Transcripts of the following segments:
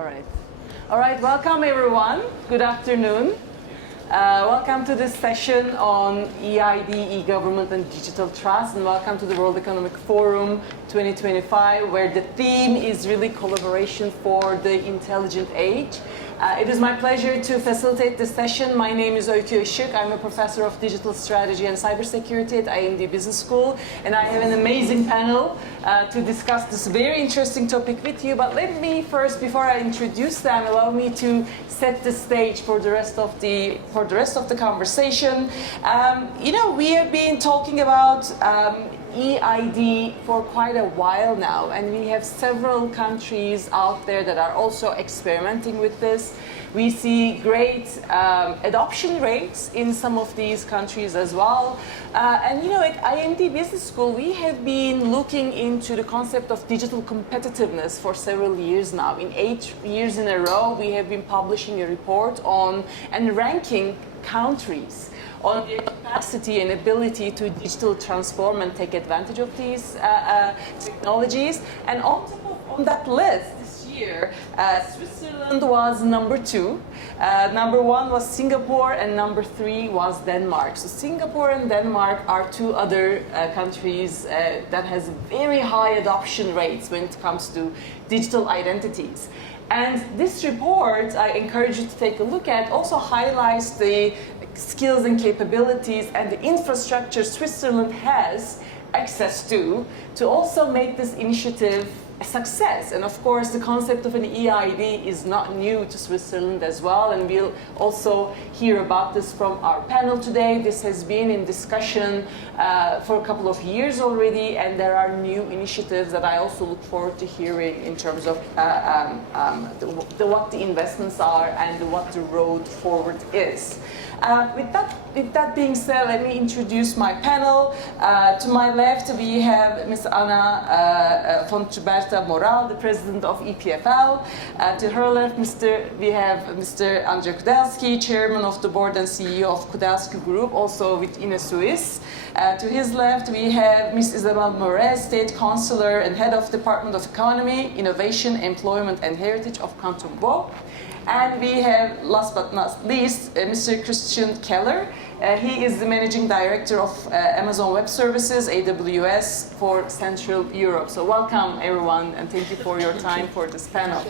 All right. All right, welcome everyone. Good afternoon. Welcome to this session on EID, e-government and digital trust, and welcome to the World Economic Forum 2025, where the theme is really collaboration for the intelligent age. It is my pleasure to facilitate this session. My name is Öykü Işık. I'm a professor of digital strategy and cybersecurity at IMD Business School, and I have an amazing panel to discuss this very interesting topic with you. But let me first, before I introduce them, allow me to set the stage for the rest of the conversation. We have been talking about EID for quite a while now, and we have several countries out there that are also experimenting with this. We see great adoption rates in some of these countries as well. At IMD Business School, we have been looking into the concept of digital competitiveness for several years now. In 8 years in a row, we have been publishing a report on and ranking countries on their capacity and ability to digitally transform and take advantage of these technologies. And on that list this year, Switzerland was number 2, number 1 was Singapore, and number 3 was Denmark. So Singapore and Denmark are 2 other countries that has very high adoption rates when it comes to digital identities. And this report, I encourage you to take a look at, also highlights the skills and capabilities and the infrastructure Switzerland has access to also make this initiative a success. And of course, the concept of an EID is not new to Switzerland as well, and we'll also hear about this from our panel today. This has been in discussion for a couple of years already, and there are new initiatives that I also look forward to hearing in terms of what the investments are and what the road forward is. With that being said, let me introduce my panel. To my left, we have Ms. Anna von Moret, the president of EPFL. To her left, we have Mr. Andrzej Kudelski, chairman of the board and CEO of Kudelski Group, also with Inesuis. To his left, we have Ms. Isabelle Moret, state councillor and head of Department of Economy, Innovation, Employment and Heritage of Canton Vaud. And we have, last but not least, Mr. Christian Keller. He is the managing director of Amazon Web Services, AWS, for Central Europe. So welcome, everyone, and thank you for your time for this panel.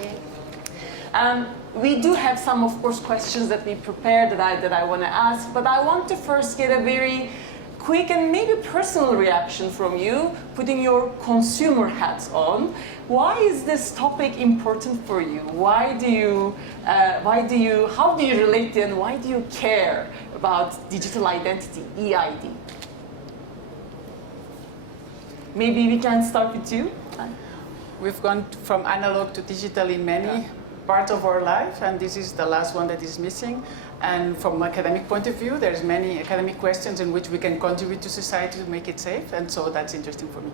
We do have some, of course, questions that we prepared that I want to ask, but I want to first get a very quick and maybe personal reaction from you, putting your consumer hats on. Why is this topic important for you? How do you relate to, and why do you care about digital identity, EID? Maybe we can start with you. We've gone from analog to digital in many parts of our life, and this is the last one that is missing. And from an academic point of view, there's many academic questions in which we can contribute to society to make it safe, and so that's interesting for me.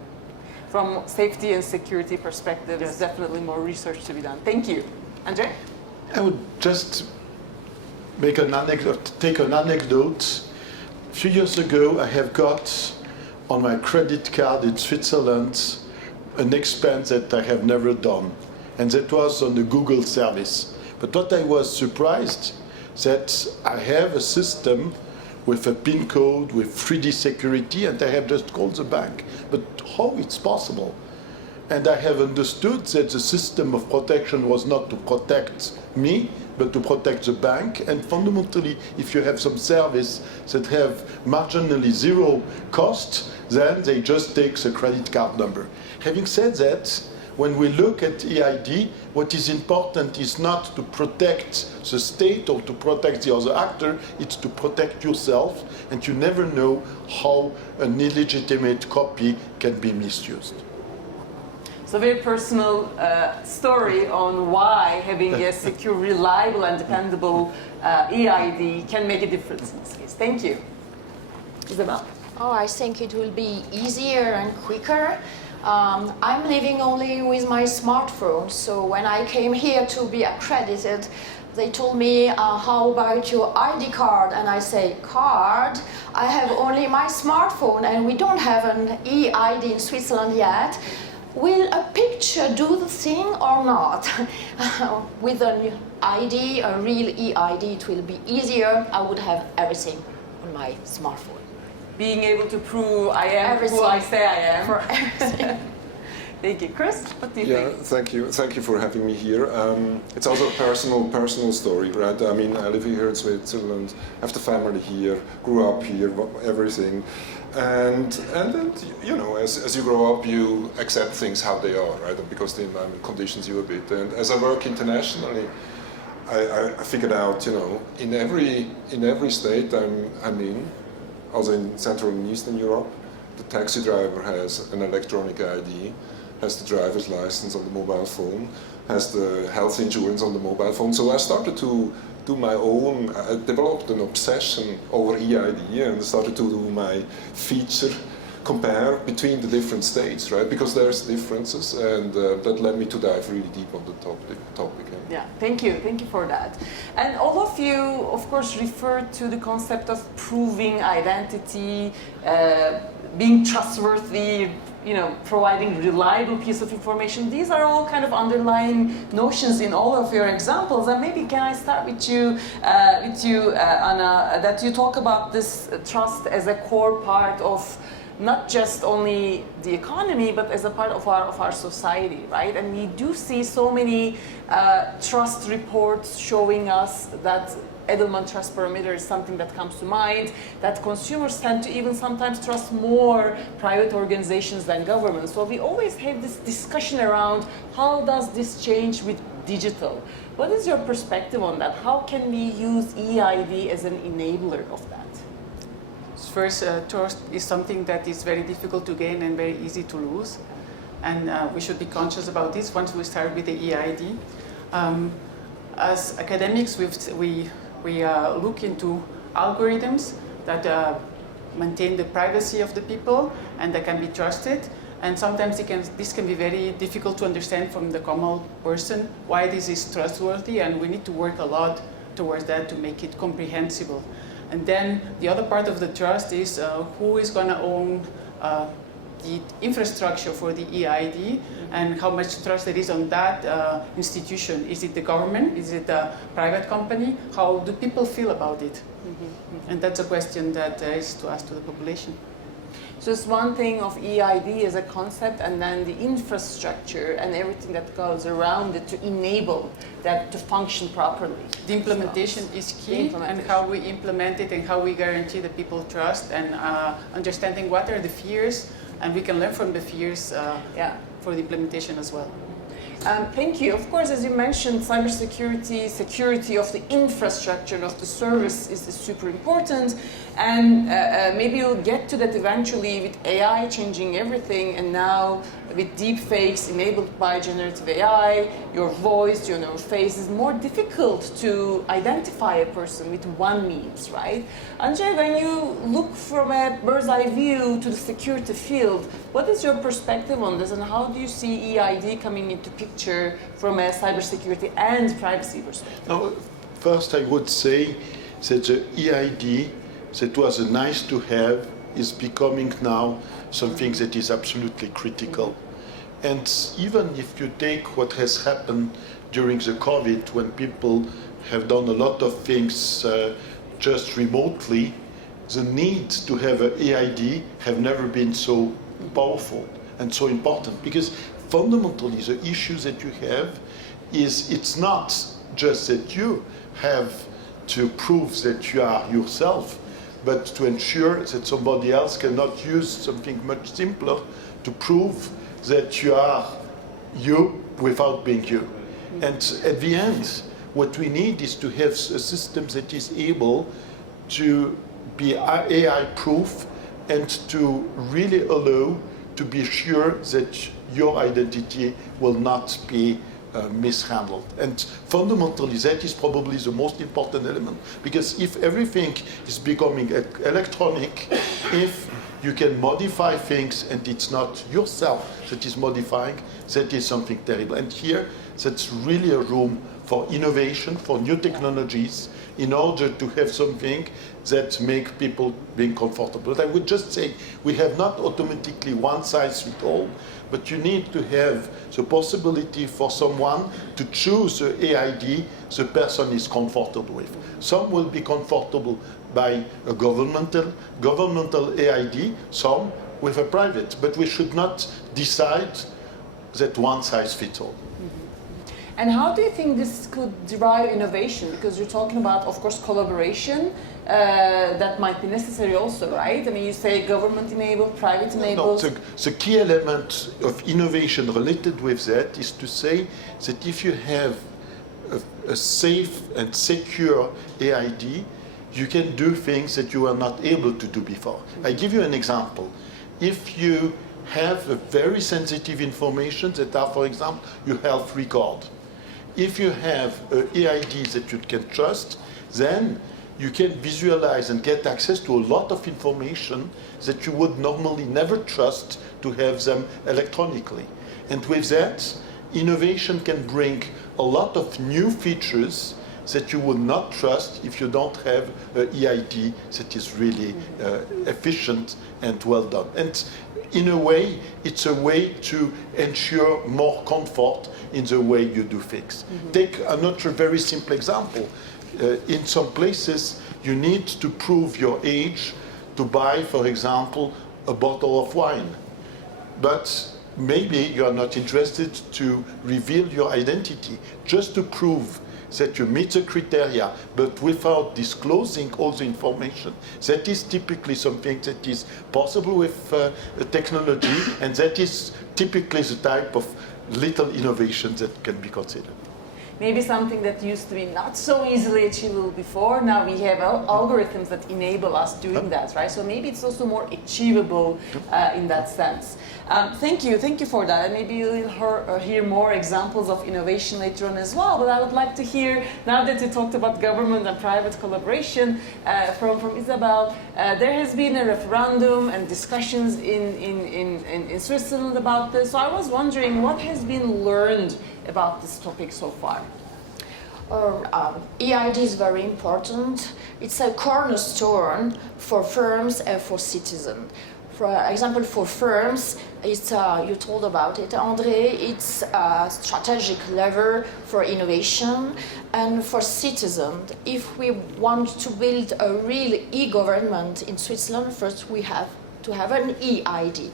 From safety and security perspective, there's definitely more research to be done. Thank you. Andrzej? I would just take an anecdote. A few years ago, I have got on my credit card in Switzerland an expense that I have never done, and that was on the Google service. But what I was surprised that I have a system with a PIN code, with 3D security, and I have just called the bank. But how it's possible? And I have understood that the system of protection was not to protect me, but to protect the bank. And fundamentally, if you have some service that have marginally zero cost, then they just take the credit card number. Having said that, when we look at EID, what is important is not to protect the state or to protect the other actor, it's to protect yourself, and you never know how an illegitimate copy can be misused. So very personal story on why having a secure, reliable and dependable EID can make a difference in this case. Thank you. Isabelle? Oh, I think it will be easier and quicker. I'm living only with my smartphone, so when I came here to be accredited, they told me, how about your ID card? And I say, card? I have only my smartphone, and we don't have an EID in Switzerland yet. Will a picture which do the thing or not. With an ID, a real EID, it will be easier. I would have everything on my smartphone. Being able to prove I am Everything. who I say I am. For everything. Thank you. Chris, what do you think? Thank you. Thank you for having me here. It's also a personal story, right? I mean, I live here in Switzerland, have the family here, grew up here, everything. And then, you know, as you grow up, you accept things how they are, right? Because the environment conditions you a bit. And as I work internationally, I figured out, you know, in every state I'm in, also in Central and Eastern Europe, the taxi driver has an electronic ID, has the driver's license on the mobile phone, has the health insurance on the mobile phone. So I started to do my own, I developed an obsession over EID and started to do my feature compare between the different states, right? Because there's differences, and that led me to dive really deep on the topic. Yeah, thank you for that. And all of you, of course, referred to the concept of proving identity, being trustworthy, you know, providing reliable piece of information. These are all kind of underlying notions in all of your examples. And maybe can I start with you, Anna, that you talk about this trust as a core part of not just only the economy, but as a part of our society, right? And we do see so many trust reports showing us that Edelman Trust Parameter is something that comes to mind, that consumers tend to even sometimes trust more private organizations than governments. So we always have this discussion around how does this change with digital? What is your perspective on that? How can we use EID as an enabler of that? First, trust is something that is very difficult to gain and very easy to lose. And we should be conscious about this once we start with the EID. As academics, we look into algorithms that maintain the privacy of the people and that can be trusted. And sometimes this can be very difficult to understand from the common person why this is trustworthy, and we need to work a lot towards that to make it comprehensible. And then the other part of the trust is who is going to own the infrastructure for the EID and how much trust there is on that institution. Is it the government? Is it a private company? How do people feel about it? Mm-hmm. And that's a question that is to ask to the population. So it's one thing of EID as a concept, and then the infrastructure and everything that goes around it to enable that to function properly. The implementation is key, and how we implement it and how we guarantee that people trust, and understanding what are the fears, and we can learn from the fears for the implementation as well. Thank you. Of course, as you mentioned, cybersecurity, security of the infrastructure of the service is super important. And maybe you'll get to that eventually with AI changing everything, and now with deep fakes enabled by generative AI, your voice, your face is more difficult to identify a person with one means, right? Anje, when you look from a bird's eye view to the security field, what is your perspective on this, and how do you see EID coming into picture from a cybersecurity and privacy perspective? Now, first I would say that the EID that was a nice to have is becoming now something that is absolutely critical. And even if you take what has happened during the COVID, when people have done a lot of things just remotely, the need to have an EID have never been so powerful and so important, because fundamentally the issue that you have is it's not just that you have to prove that you are yourself, but to ensure that somebody else cannot use something much simpler to prove that you are you without being you. And at the end, what we need is to have a system that is able to be AI-proof and to really allow to be sure that your identity will not be mishandled. And fundamentally, that is probably the most important element, because if everything is becoming electronic, if you can modify things and it's not yourself that is modifying, that is something terrible. And here, that's really a room for innovation, for new technologies, in order to have something that make people being comfortable. But I would just say we have not automatically one size fits all, but you need to have the possibility for someone to choose the AID the person is comfortable with. Some will be comfortable by a governmental AID, some with a private, but we should not decide that one size fits all. And how do you think this could drive innovation? Because you're talking about, of course, collaboration that might be necessary also, right? I mean, you say government-enabled, private-enabled. No, the key element of innovation related with that is to say that if you have a safe and secure AID, you can do things that you were not able to do before. I give you an example. If you have a very sensitive information that are, for example, your health record, if you have an AID that you can trust, then you can visualize and get access to a lot of information that you would normally never trust to have them electronically. And with that, innovation can bring a lot of new features that you would not trust if you don't have an EID that is really efficient and well done. And in a way, it's a way to ensure more comfort in the way you do things. Take another very simple example. In some places, you need to prove your age to buy, for example, a bottle of wine. But maybe you are not interested to reveal your identity, just to prove that you meet the criteria, but without disclosing all the information. That is typically something that is possible with technology, and that is typically the type of little innovation that can be considered. Maybe something that used to be not so easily achievable before, now we have algorithms that enable us doing that, right? So maybe it's also more achievable in that sense. Thank you for that. And maybe you'll hear more examples of innovation later on as well. But I would like to hear, now that you talked about government and private collaboration, from Isabelle, there has been a referendum and discussions in Switzerland about this. So I was wondering, what has been learned about this topic so far? EID is very important. It's a cornerstone for firms and for citizens. For example, for firms, it's, you told about it, André, it's a strategic lever for innovation. And for citizens, if we want to build a real e-government in Switzerland, first we have to have an EID.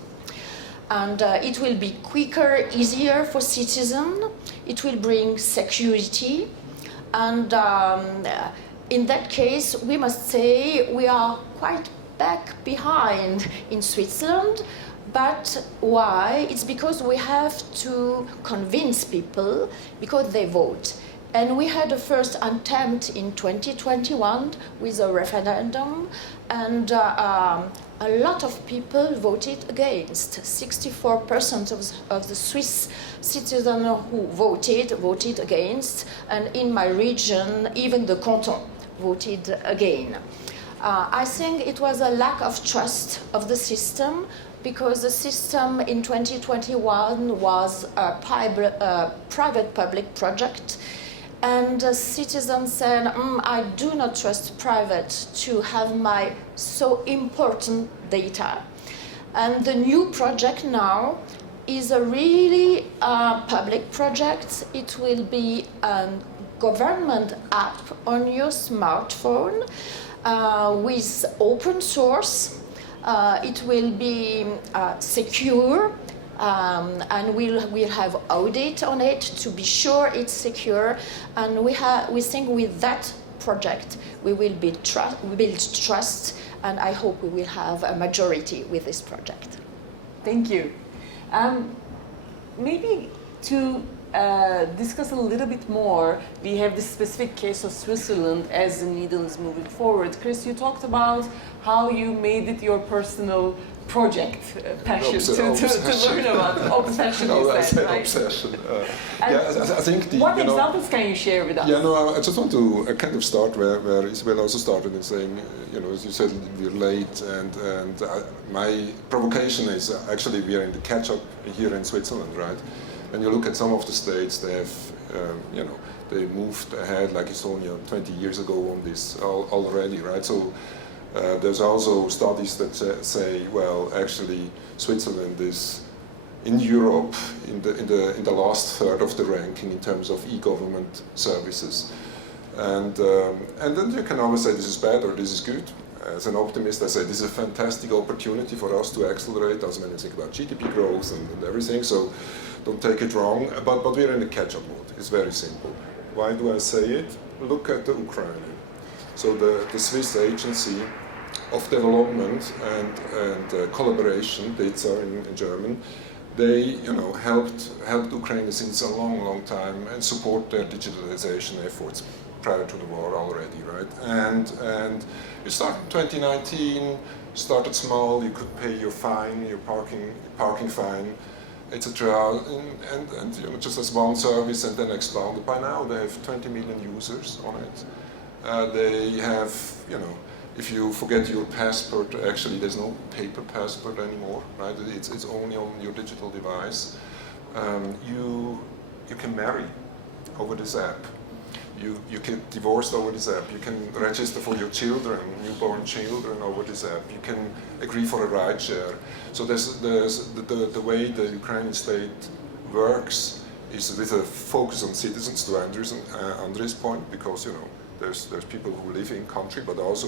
And it will be quicker, easier for citizens. It will bring security. And in that case, we must say we are quite back behind in Switzerland. But why? It's because we have to convince people because they vote. And we had a first attempt in 2021 with a referendum, and a lot of people voted against. 64% of the Swiss citizens who voted against, and in my region, even the Canton voted again. I think it was a lack of trust of the system, because the system in 2021 was a private-public project. And citizens said, I do not trust private to have my so important data. And the new project now is a really public project. It will be a government app on your smartphone with open source. It will be secure. And we'll have audit on it to be sure it's secure. And we think with that project we will build trust, and I hope we will have a majority with this project. Thank you. Maybe to discuss a little bit more, we have this specific case of Switzerland as the needle is moving forward. Chris, you talked about how you made it your personal project, passion to learn about. Obsession, you said, right? Obsession. I think what examples can you share with us? Yeah, no, I just want to kind of start where Isabelle also started in saying, as you said, we're late, and my provocation is actually we are in the catch-up here in Switzerland, right? And you look at some of the states, they have, they moved ahead, like Estonia, 20 years ago on this already, right? So there's also studies that say, well, actually, Switzerland is in Europe in the last third of the ranking in terms of e-government services, and then you can always say this is bad or this is good. As an optimist, I say this is a fantastic opportunity for us to accelerate, as many think about GDP growth and everything, so don't take it wrong, but we're in a catch-up mode. It's very simple. Why do I say it? Look at the Ukraine. So the Swiss Agency of Development and Collaboration, DEIEP in German, they helped Ukraine since a long time and support their digitalization efforts prior to the war already, right? And it started in 2019, started small, you could pay your fine, your parking fine, etc. And just as one service, and then expanded. By now they have 20 million users on it. They have, if you forget your passport, actually there's no paper passport anymore, right? It's only on your digital device. You can marry over this app. You get divorced over this app. You can register for your children, newborn children over this app. You can agree for a ride share. So there's the way the Ukrainian state works is with a focus on citizens, to Andre's point, because there's people who live in country, but also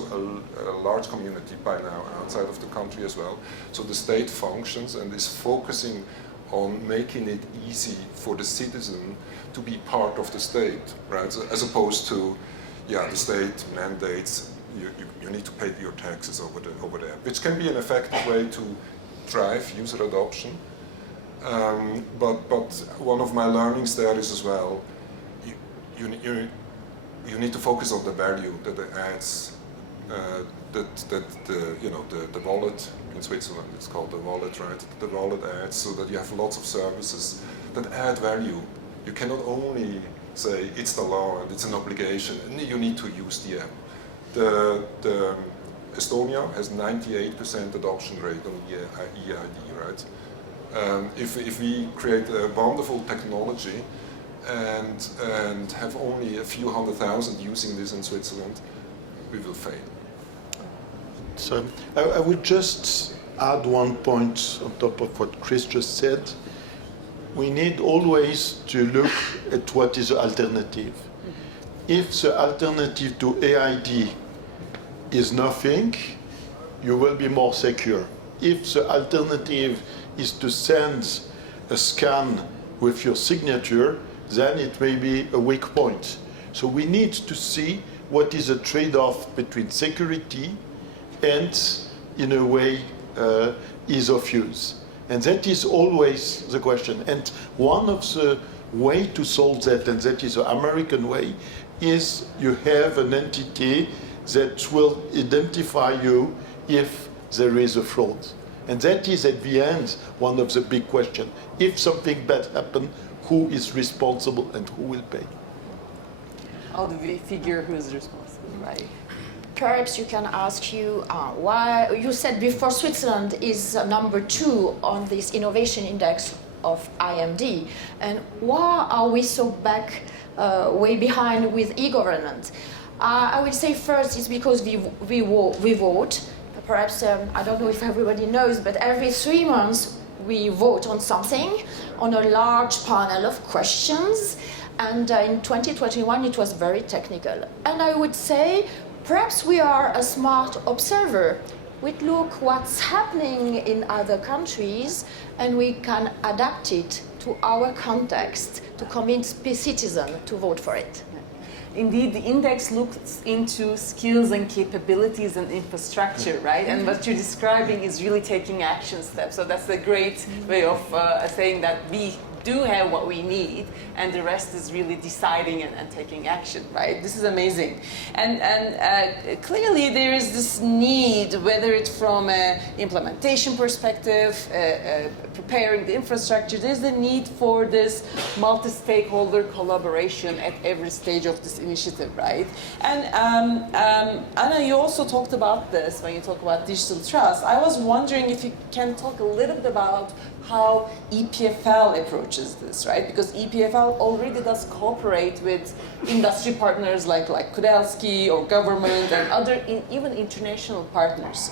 a large community by now outside of the country as well. So the state functions and is focusing on making it easy for the citizen to be part of the state, right? So as opposed to, the state mandates you need to pay your taxes over the app, which can be an effective way to drive user adoption. But one of my learnings there is as well, you need to focus on the value that the ads, the wallet in Switzerland, it's called the wallet, right? The wallet ads, so that you have lots of services that add value. You cannot only say it's the law and it's an obligation, and you need to use the app. The Estonia has 98% adoption rate on EID, right? If we create a wonderful technology and have only a few 100,000 using this in Switzerland, we will fail. So I would just add one point on top of what Chris just said. We need always to look at what is the alternative. If the alternative to AID is nothing, you will be more secure. If the alternative is to send a scan with your signature, then it may be a weak point. So we need to see what is a trade-off between security and, in a way, ease of use. And that is always the question. And one of the ways to solve that, and that is the American way, is you have an entity that will identify you if there is a fraud. And that is, at the end, one of the big questions. If something bad happens, who is responsible and who will pay? How do we figure who's responsible, right? Perhaps you can ask you why you said before Switzerland is number 2 on this innovation index of IMD, and why are we so way behind with e-government? I will say first it's because we vote. Perhaps I don't know if everybody knows, but every 3 months we vote on something, on a large panel of questions, and in 2021 it was very technical. And I would say perhaps we are a smart observer. We look what's happening in other countries and we can adapt it to our context to convince citizens to vote for it. Indeed, the index looks into skills and capabilities and infrastructure, right? And what you're describing is really taking action steps. So that's a great way of saying that we do have what we need, and the rest is really deciding and taking action, right? This is amazing. And clearly there is this need, whether it's from an implementation perspective, preparing the infrastructure, there's a need for this multi-stakeholder collaboration at every stage of this initiative, right? And Anna, you also talked about this when you talk about digital trust. I was wondering if you can talk a little bit about how EPFL approaches this, right? Because EPFL already does cooperate with industry partners like Kudelski or government and other even international partners.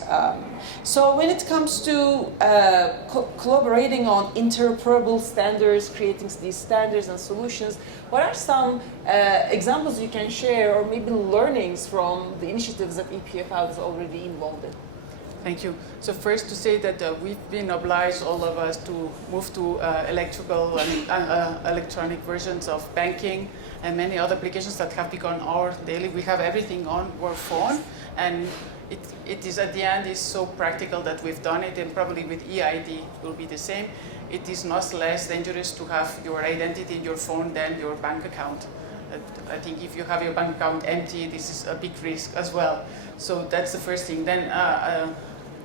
So when it comes to collaborating on interoperable standards, creating these standards and solutions, what are some examples you can share or maybe learnings from the initiatives that EPFL is already involved in? Thank you. So first to say that we've been obliged, all of us, to move to electrical and electronic versions of banking and many other applications that have become our daily. We have everything on our phone, and it is at the end is so practical that we've done it, and probably with EID will be the same. It is not less dangerous to have your identity in your phone than your bank account. I think if you have your bank account empty, this is a big risk as well. So that's the first thing. Then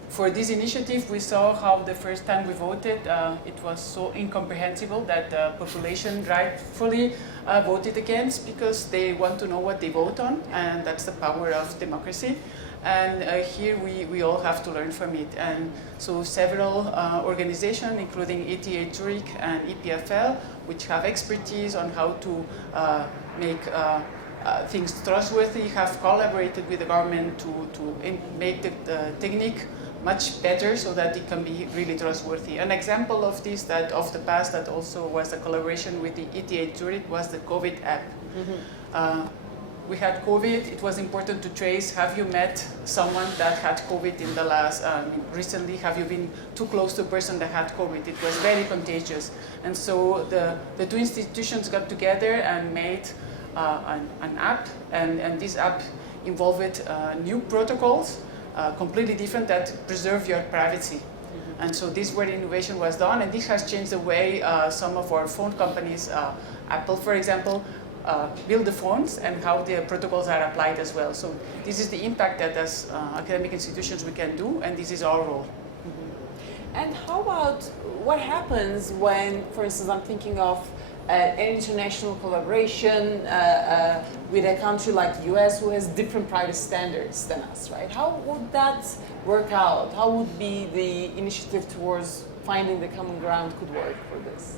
for this initiative, we saw how the first time we voted, it was so incomprehensible that the population rightfully voted against, because they want to know what they vote on, and that's the power of democracy. And here we all have to learn from it. And so several organizations, including ETH Zurich and EPFL, which have expertise on how to make things trustworthy, have collaborated with the government to make the technique much better so that it can be really trustworthy. An example of this that of the past that also was a collaboration with the ETH Zurich was the COVID app. Mm-hmm. We had COVID. It was important to trace, have you met someone that had COVID in the last, recently? Have you been too close to a person that had COVID? It was very contagious. And so the two institutions got together and made an app, and this app involved new protocols, completely different, that preserve your privacy. Mm-hmm. And so this is where innovation was done, and this has changed the way some of our phone companies, Apple for example, build the phones and how the protocols are applied as well. So this is the impact that as academic institutions we can do, and this is our role. Mm-hmm. And how about what happens when, for instance, I'm thinking of an international collaboration with a country like the US who has different privacy standards than us, right? How would that work out? How would be the initiative towards finding the common ground could work for this?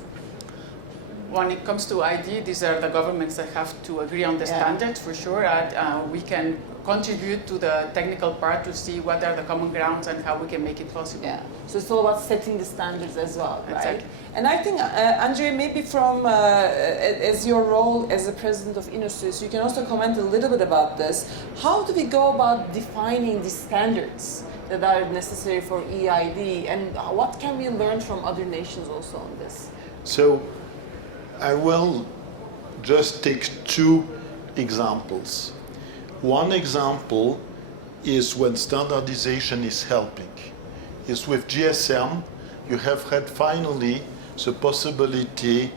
When it comes to ID, these are the governments that have to agree on the standards for sure. And we can contribute to the technical part to see what are the common grounds and how we can make it possible. Yeah. So it's all about setting the standards as well, right? Exactly. And I think, Andre, maybe from as your role as the president of INOSYS, you can also comment a little bit about this. How do we go about defining the standards that are necessary for EID, and what can we learn from other nations also on this? So I will just take two examples. One example is when standardization is helping. Is with GSM, you have had finally the possibility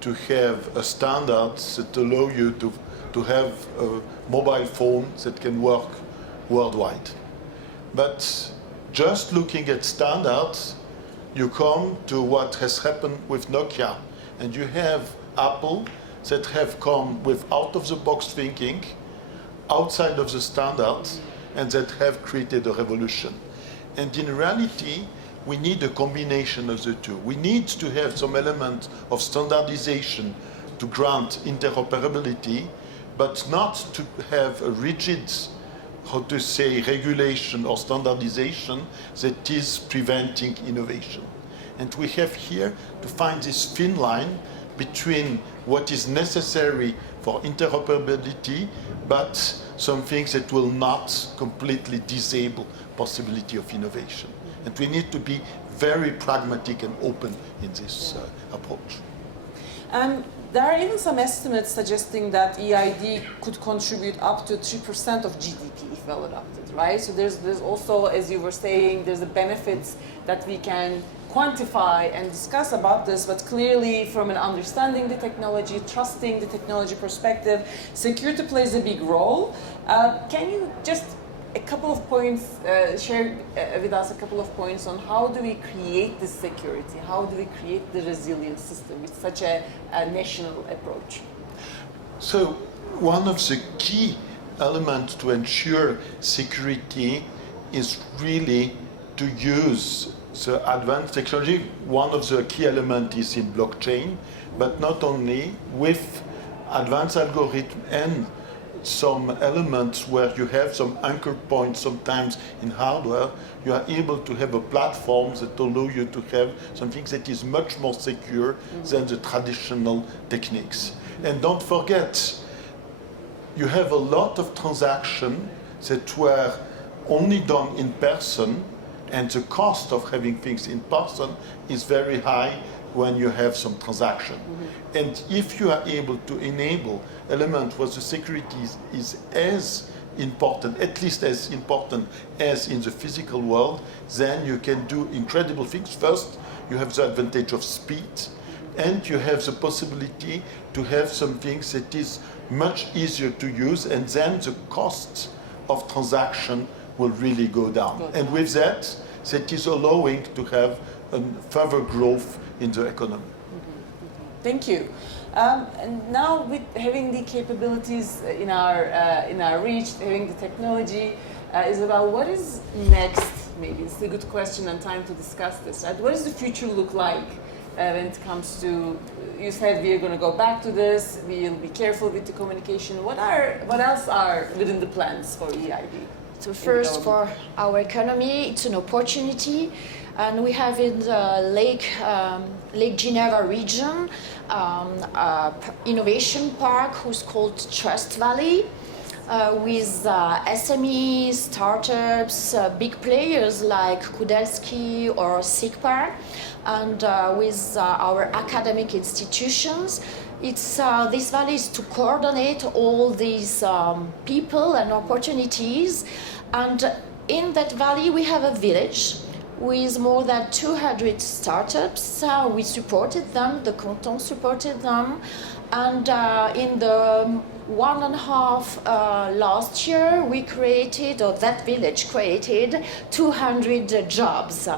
to have a standard that allow you to have a mobile phone that can work worldwide. But just looking at standards, you come to what has happened with Nokia. And you have Apple that have come with out-of-the-box thinking, outside of the standards, and that have created a revolution. And in reality, we need a combination of the two. We need to have some element of standardization to grant interoperability, but not to have a rigid, regulation or standardization that is preventing innovation. And we have here to find this thin line between what is necessary for interoperability, but some things that will not completely disable possibility of innovation. And we need to be very pragmatic and open in this approach. There are even some estimates suggesting that EID could contribute up to 3% of GDP if well adopted, right? So there's also, as you were saying, there's the benefits that we can quantify and discuss about this, but clearly from an understanding the technology, trusting the technology perspective, security plays a big role. Can you just a couple of points, share with us a couple of points on how do we create this security? How do we create the resilient system with such a national approach? So one of the key elements to ensure security is really to use the advanced technology, one of the key elements is in blockchain, but not only, with advanced algorithm and some elements where you have some anchor points sometimes in hardware, you are able to have a platform that allow you to have something that is much more secure than the traditional techniques. And don't forget, you have a lot of transactions that were only done in person, and the cost of having things in person is very high when you have some transaction. And if you are able to enable element where the security is as important, at least as important as in the physical world, then you can do incredible things. First, you have the advantage of speed, and you have the possibility to have some things that is much easier to use, and then the cost of transaction will really go down. And with that, that is allowing to have a further growth in the economy. Thank you. And now, with having the capabilities in our reach, having the technology, Isabelle, what is next? Maybe it's a good question and time to discuss this. Right? What does the future look like when it comes to? You said we are going to go back to this. We'll be careful with the communication. What else are within the plans for EID? So first, for our economy, it's an opportunity, and we have in the Lake Geneva region innovation park who's called Trust Valley, with SMEs, startups, big players like Kudelski or Sigpar, and with our academic institutions. It's this valley is to coordinate all these people and opportunities, and in that valley we have a village with more than 200 startups. We supported them, the Canton supported them, and in the 1.5 last year we created, or that village created, 200 jobs.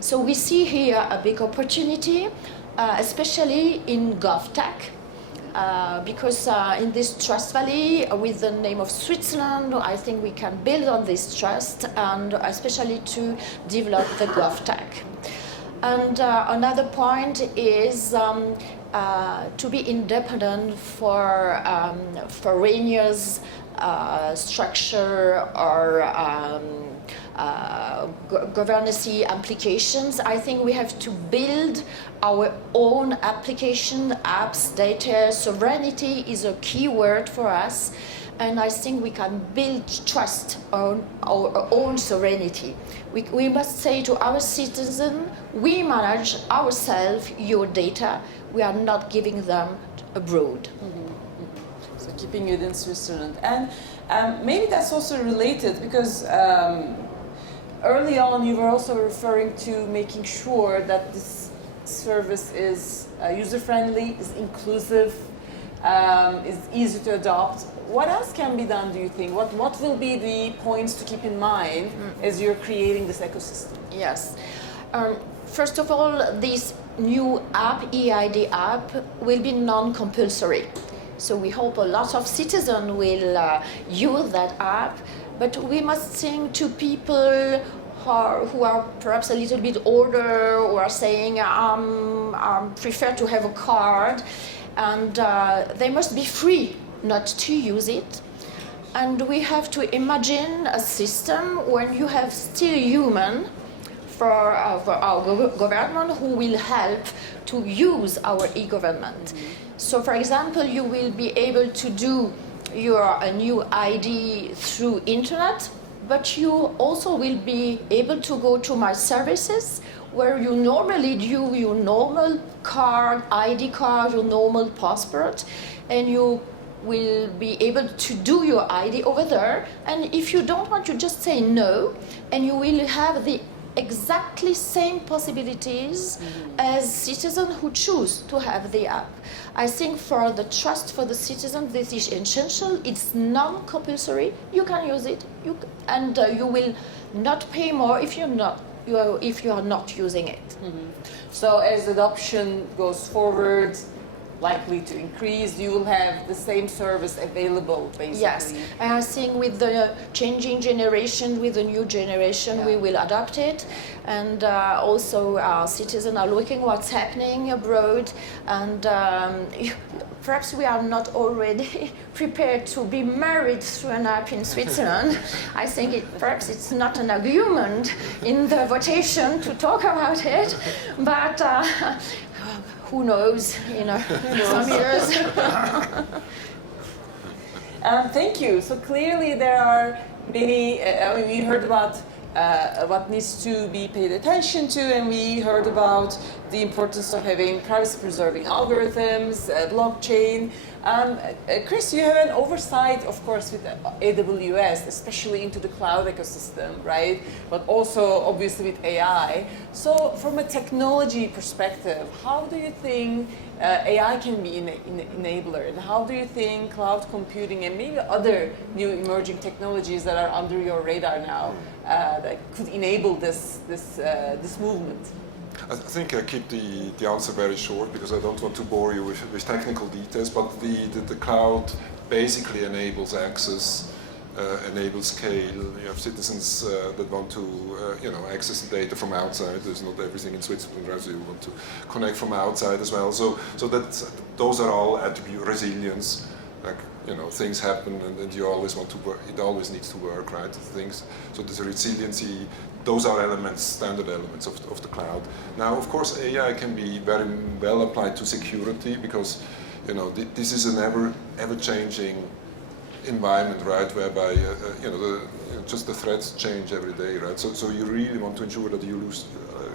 So we see here a big opportunity, especially in GovTech. Because in this Trust Valley, with the name of Switzerland, I think we can build on this trust, and especially to develop the GovTech. And another point is to be independent for Rainier's structure or governance applications. I think we have to build our own application, apps, data. Sovereignty is a key word for us, and I think we can build trust on our own sovereignty. We must say to our citizens, we manage ourselves your data, we are not giving them abroad. So keeping it in Switzerland. And maybe that's also related, because early on you were also referring to making sure that this service is user-friendly, is inclusive, is easy to adopt. What else can be done, do you think? What will be the points to keep in mind as you're creating this ecosystem? Yes. First of all, this new app, EID app, will be non-compulsory. So we hope a lot of citizens will use that app, but we must think to people who are perhaps a little bit older, or are saying, I prefer to have a card, and they must be free not to use it. And we have to imagine a system when you have still human for our government who will help to use our e-government. So, for example, you will be able to do your new ID through internet, but you also will be able to go to my services where you normally do your normal card, ID card, your normal passport, and you will be able to do your ID over there. And if you don't want, you just say no, and you will have the exactly same possibilities as citizens who choose to have the app. I think for the trust for the citizen, this is essential. It's non-compulsory. You can use it, and you will not pay more if you are not using it. So as adoption goes forward, likely to increase? You will have the same service available, basically. Yes, I think with the changing generation, with the new generation, we will adapt it. And also citizens are looking what's happening abroad, and perhaps we are not already prepared to be married through an app in Switzerland. I think perhaps it's not an argument in the votation to talk about it, but who knows, some years. Thank you. So clearly there are many, we heard about what needs to be paid attention to, and we heard about the importance of having privacy-preserving algorithms, blockchain. Chris, you have an oversight, of course, with AWS, especially into the cloud ecosystem, right? But also, obviously, with AI. So, from a technology perspective, how do you think AI can be enabler? And how do you think cloud computing and maybe other new emerging technologies that are under your radar now that could enable this movement? I think I keep the answer very short because I don't want to bore you with technical details, but the cloud basically enables access, enables scale. You have citizens that want to access the data from outside. There's not everything in Switzerland, right? So you want to connect from outside as well. So those are all attribute resilience. Like, things happen and you always want to work, it always needs to work, right? Things, so there's a resiliency, those are elements, standard elements of the cloud. Now, of course, AI can be very well applied to security because, this is an ever-changing environment, right? Whereby, just the threats change every day, right? So you really want to ensure that you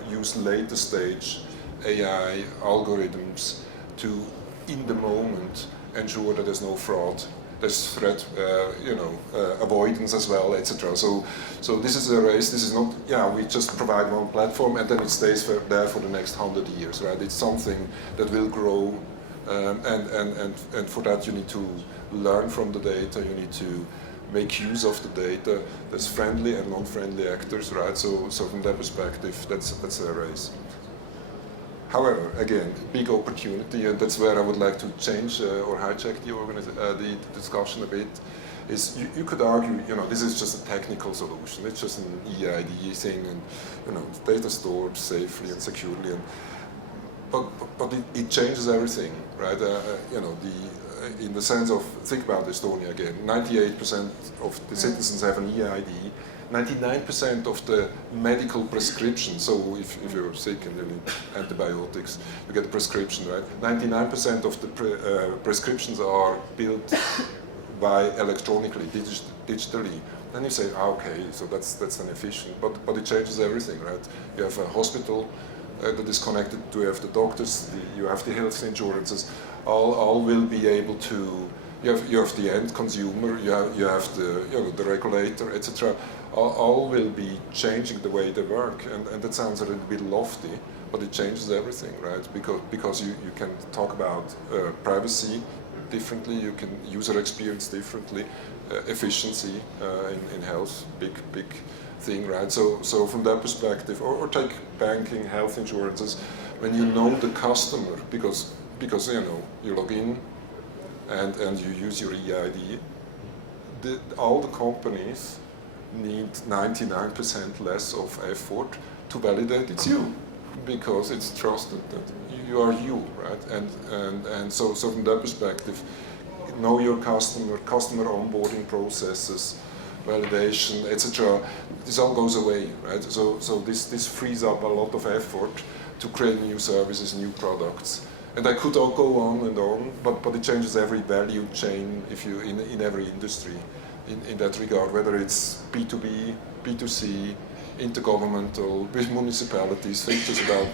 use later stage AI algorithms to, in the moment, ensure that there's no fraud, there's threat, avoidance as well, etc. So this is a race. This is not, we just provide one platform and then it stays there for the next 100 years, right? It's something that will grow, and for that you need to learn from the data. You need to make use of the data. There's friendly and non-friendly actors, right? So from that perspective, that's a race. However, again, big opportunity, and that's where I would like to change or hijack the discussion a bit, is you could argue, this is just a technical solution. It's just an EID thing, and data stored safely and securely, but it changes everything, right? In the sense of, think about Estonia again, 98% of the citizens have an EID. 99% of the medical prescription, so if you're sick and you need antibiotics, you get a prescription, right? 99% of the prescriptions are built by electronically, digitally. Then you say, okay, so that's then efficient, but it changes everything, right? You have a hospital that is connected to, you have the doctors, you have the health insurances, all will be able to. You have the end consumer, you have the regulator, etc. All will be changing the way they work, and that sounds a little bit lofty, but it changes everything, right? Because you can talk about privacy differently, you can user experience differently, efficiency in health, big thing, right? So from that perspective, or take banking, health insurances, when you know the customer, because you log in. And you use your EID, all the companies need 99% less of effort to validate it's you, because it's trusted that you are you, right? And so from that perspective, know your customer onboarding processes, validation, etc. This all goes away, right? So this frees up a lot of effort to create new services, new products. And I could all go on and on, but it changes every value chain if you in every industry in that regard, whether it's B2B, B2C, intergovernmental, with municipalities. Think just about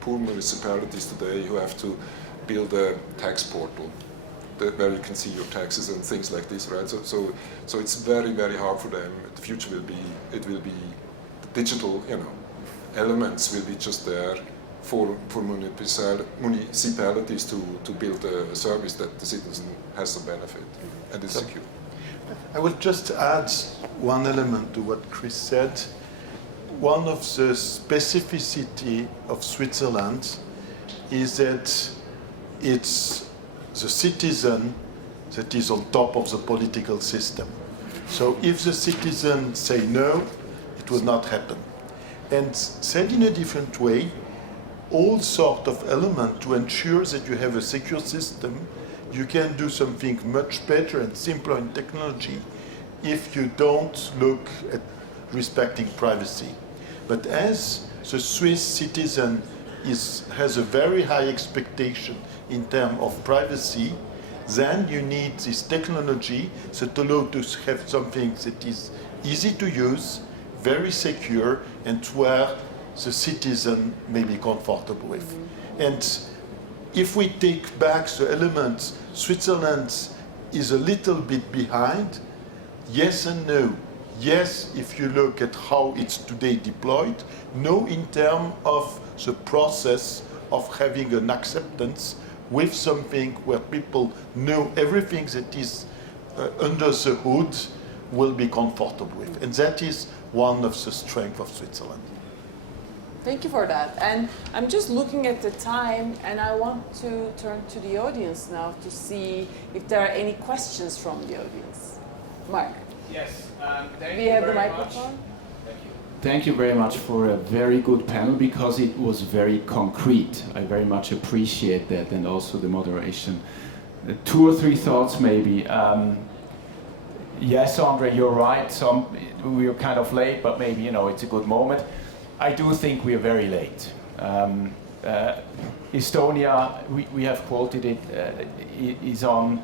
poor municipalities today who have to build a tax portal where you can see your taxes and things like this, right? So it's very, very hard for them. The future will be the digital, elements will be just there for municipalities to build a service that the citizen has some benefit and is secure. I will just add one element to what Chris said. One of the specificity of Switzerland is that it's the citizen that is on top of the political system. So if the citizens say no, it will not happen. And said in a different way, all sort of elements to ensure that you have a secure system, you can do something much better and simpler in technology if you don't look at respecting privacy. But as the Swiss citizen has a very high expectation in terms of privacy, then you need this technology that allows to have something that is easy to use, very secure, and where the citizen may be comfortable with. And if we take back the elements, Switzerland is a little bit behind. Yes and no. Yes, if you look at how it's today deployed. No, in terms of the process of having an acceptance with something where people know everything that is under the hood will be comfortable with. And that is one of the strengths of Switzerland. Thank you for that. And I'm just looking at the time, and I want to turn to the audience now to see if there are any questions from the audience. Mark. Yes, thank Do you you have the very microphone? much. Thank you. Thank you very much for a very good panel, because it was very concrete. I very much appreciate that, and also the moderation. 2 or 3 thoughts maybe. Yes, Andre, you're right. We are kind of late, but maybe it's a good moment. I do think we are very late. Estonia, we have quoted it, is on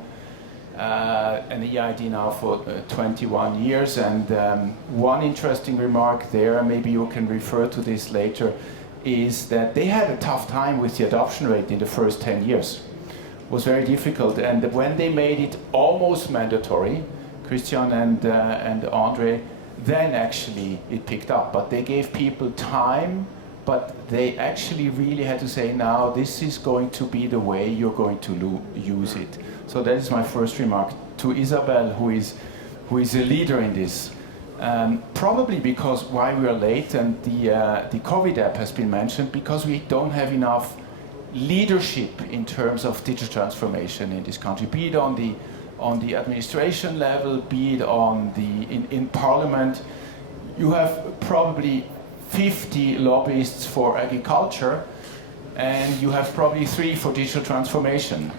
an EID now for 21 years, and one interesting remark there, maybe you can refer to this later, is that they had a tough time with the adoption rate in the first 10 years. It was very difficult, and when they made it almost mandatory, Christian and Andre, then actually it picked up. But they gave people time, but they actually really had to say, now this is going to be the way you're going to use it. So that is my first remark. To Isabelle, who is a leader in this, probably because why we are late, and the COVID app has been mentioned, because we don't have enough leadership in terms of digital transformation in this country, be it on the administration level, be it on in parliament. You have probably 50 lobbyists for agriculture, and you have probably 3 for digital transformation.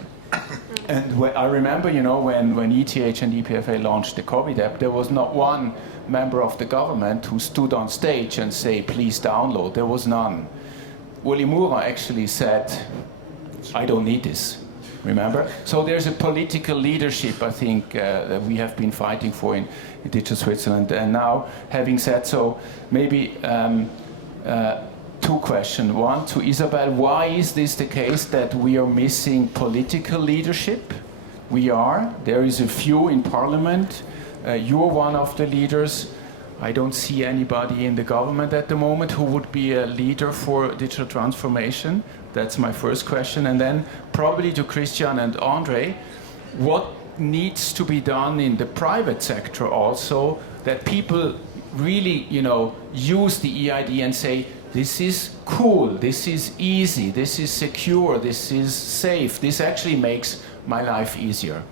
And I remember, when ETH and EPFA launched the COVID app, there was not one member of the government who stood on stage and say, please download. There was none. Uli Mura actually said, I don't need this. Remember? So there's a political leadership, I think, that we have been fighting for in Digital Switzerland. And now, having said so, maybe 2 questions. One, to Isabelle, why is this the case that we are missing political leadership? We are. There is a few in parliament. You're one of the leaders. I don't see anybody in the government at the moment who would be a leader for digital transformation. That's my first question. And then probably to Christian and Andre, what needs to be done in the private sector also, that people really, use the EID and say, this is cool, this is easy, this is secure, this is safe, this actually makes my life easier.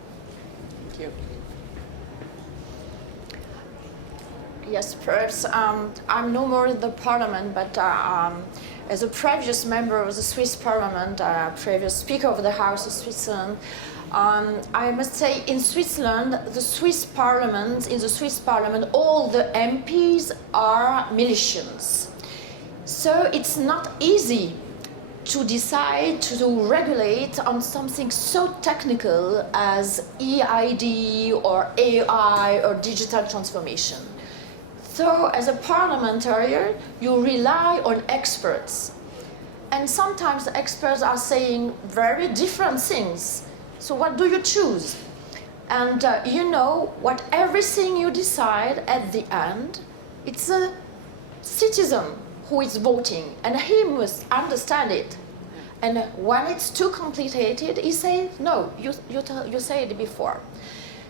Thank you. Yes, perhaps I'm no more in the parliament, but as a previous member of the Swiss parliament, previous speaker of the House of Switzerland, I must say in Switzerland, in the Swiss parliament, all the MPs are militians. So it's not easy to decide to regulate on something so technical as EID or AI or digital transformation. So as a parliamentarian, you rely on experts. And sometimes the experts are saying very different things. So what do you choose? And what everything you decide at the end, it's a citizen who is voting, and he must understand it. And when it's too complicated, he says, no, you said it before.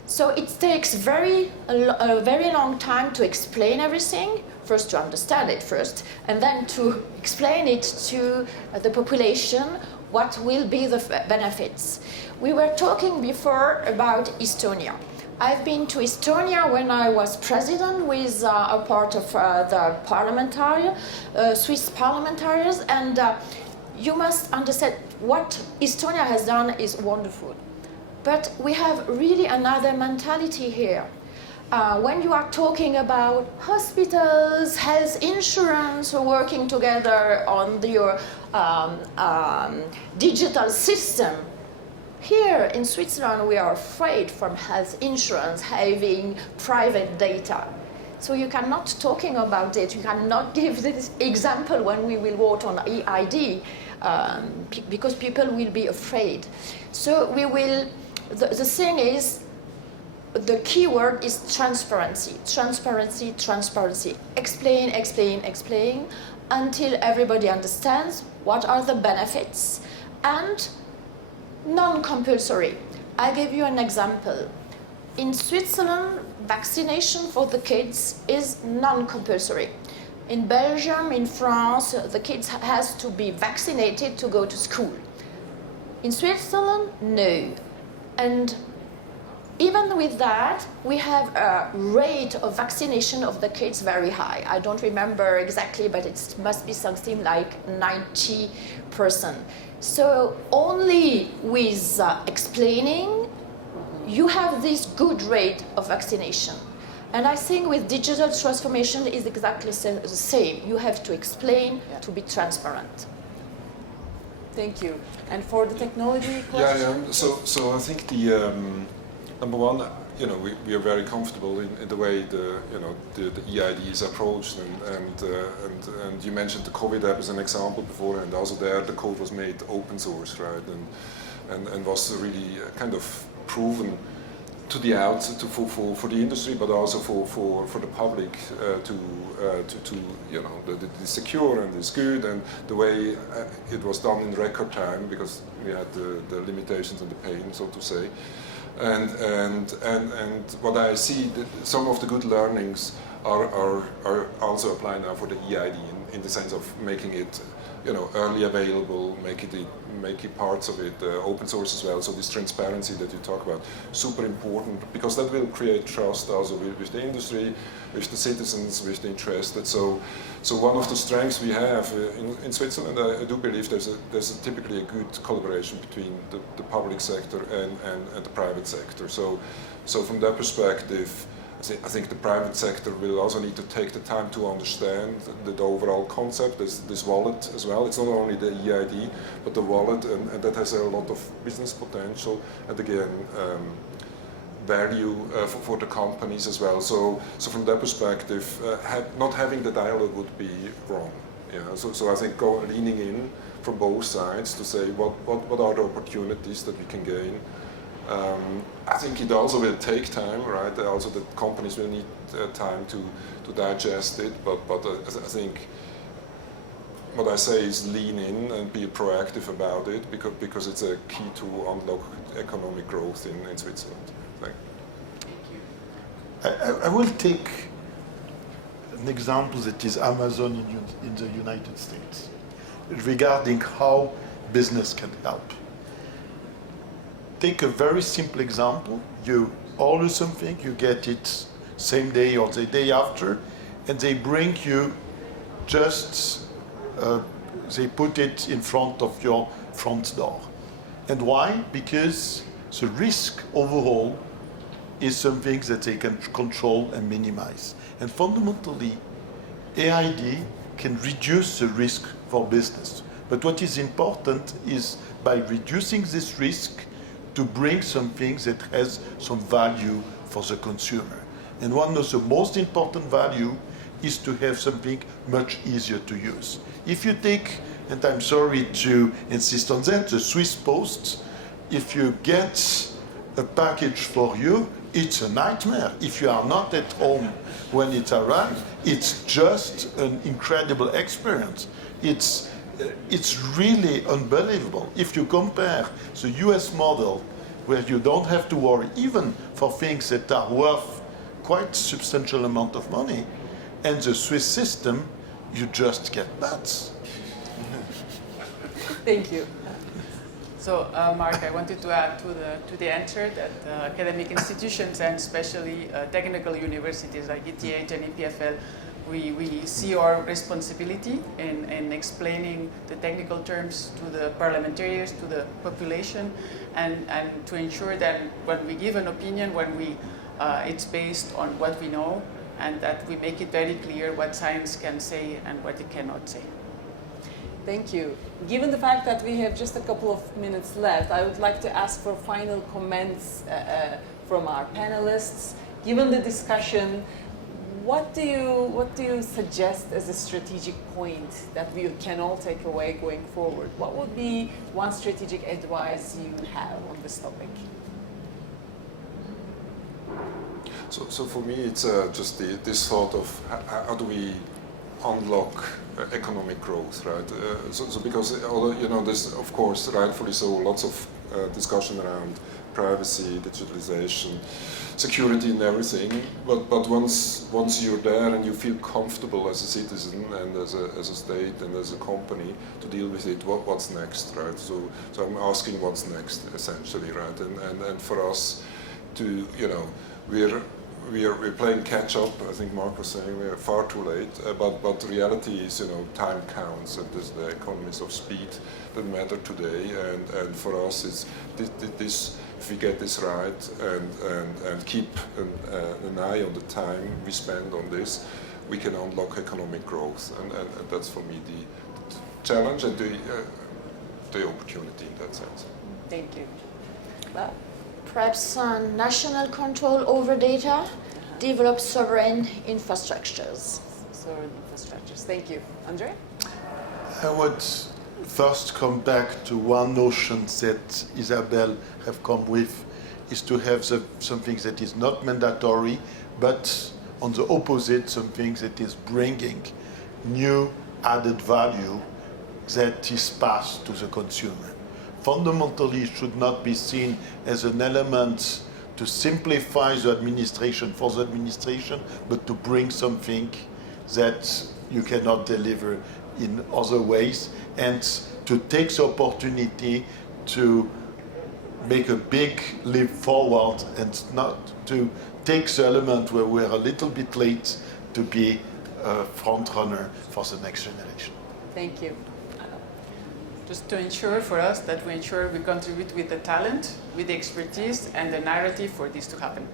So it takes a very long time to explain everything, first to understand it first, and then to explain it to the population what will be the benefits. We were talking before about Estonia. I've been to Estonia when I was president with a part of the Swiss parliamentarians, and you must understand what Estonia has done is wonderful. But we have really another mentality here. When you are talking about hospitals, health insurance, working together on your digital system, here in Switzerland we are afraid from health insurance having private data. So you cannot talking about it, you cannot give this example when we will vote on EID because people will be afraid. So we will, the thing is, the key word is transparency. Transparency, transparency. Explain, explain, explain until everybody understands what are the benefits, and non-compulsory. I give you an example. In Switzerland, vaccination for the kids is non-compulsory. In Belgium, in France, the kids has to be vaccinated to go to school. In Switzerland, no. And even with that, we have a rate of vaccination of the kids very high. I don't remember exactly, but it must be something like 90%. So only with explaining, you have this good rate of vaccination. And I think with digital transformation is exactly the same. You have to explain to be transparent. Thank you. And for the technology question? Yeah. So I think the number one, we are very comfortable in the way the EID is approached, and you mentioned the COVID app as an example before, and also there the code was made open source, right, and was really kind of proven to the for the industry, but also for the public to the secure and it's good, and the way it was done in record time because we had the limitations and the pain, so to say. And what I see, some of the good learnings are also applied now for the EID in the sense of making it, early available, make it parts of it open source as well. So this transparency that you talk about, super important, because that will create trust also with the industry, with the citizens, with the interested. So one of the strengths we have in Switzerland, I do believe there's typically a good collaboration between the public sector and the private sector. So from that perspective, I think the private sector will also need to take the time to understand the overall concept, this wallet as well. It's not only the EID, but the wallet, and that has a lot of business potential, and again, value for the companies as well. So from that perspective, not having the dialogue would be wrong. Yeah. So I think leaning in from both sides to say what are the opportunities that we can gain. I think it also will take time, right? Also, the companies will need time to digest it. But I think what I say is lean in and be proactive about it, because it's a key to unlock economic growth in Switzerland. Thank you. I will take an example that is Amazon in the United States regarding how business can help. Take a very simple example. You order something, you get it same day or the day after, and they bring you they put it in front of your front door. And why? Because the risk overall is something that they can control and minimize. And fundamentally, AID can reduce the risk for business. But what is important is by reducing this risk, to bring something that has some value for the consumer. And one of the most important value is to have something much easier to use. If you take, and I'm sorry to insist on that, the Swiss Post, if you get a package for you, it's a nightmare. If you are not at home when it arrives, it's just an incredible experience. It's really unbelievable. If you compare the US model, where you don't have to worry, even for things that are worth quite substantial amount of money, and the Swiss system, you just get nuts. Thank you. So, Mark, I wanted to add to the answer that academic institutions and especially technical universities like ETH and EPFL, we see our responsibility in explaining the technical terms to the parliamentarians, to the population, and to ensure that when we give an opinion, it's based on what we know, and that we make it very clear what science can say and what it cannot say. Thank you. Given the fact that we have just a couple of minutes left, I would like to ask for final comments from our panelists. Given the discussion, what do you suggest as a strategic point that we can all take away going forward? What would be one strategic advice you have on this topic? So for me, it's just this thought of how do we unlock economic growth, right? So because there's of course rightfully so lots of discussion around privacy, digitalization, security, and everything. But once you're there and you feel comfortable as a citizen and as a state and as a company to deal with it, what's next, right? So I'm asking what's next essentially, right? And for us to we're playing catch up. I think Mark was saying we are far too late. But the reality is, time counts, and there's the economies of speed that matter today. And for us, it's this. If we get this right and keep an eye on the time we spend on this, we can unlock economic growth. And that's for me the challenge and the opportunity in that sense. Thank you. Well, Perhaps national control over data, develop sovereign infrastructures. sovereign infrastructures. Thank you. Andre? I would first come back to one notion that Isabelle have come with, is to have something that is not mandatory, but on the opposite, something that is bringing new added value that is passed to the consumer. Fundamentally, it should not be seen as an element to simplify the administration for the administration, but to bring something that you cannot deliver in other ways, and to take the opportunity to make a big leap forward and not to take the element where we're a little bit late to be a front runner for the next generation. Thank you. Just to ensure for us that we ensure we contribute with the talent, with the expertise and the narrative for this to happen.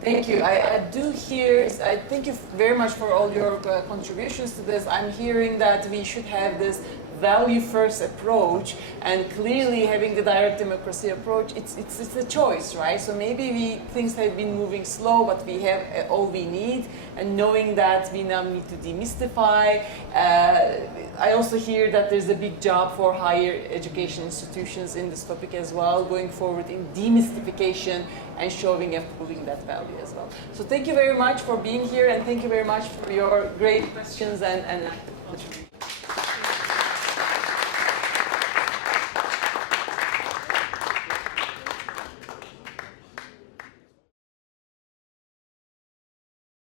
Thank you. I do hear, I thank you very much for all your contributions to this. I'm hearing that we should have this value-first approach, and clearly having the direct democracy approach, it's a choice, right? So maybe things have been moving slow, but we have all we need, and knowing that we now need to demystify. I also hear that there's a big job for higher education institutions in this topic as well, going forward in demystification and showing and proving that value as well. So thank you very much for being here, and thank you very much for your great questions and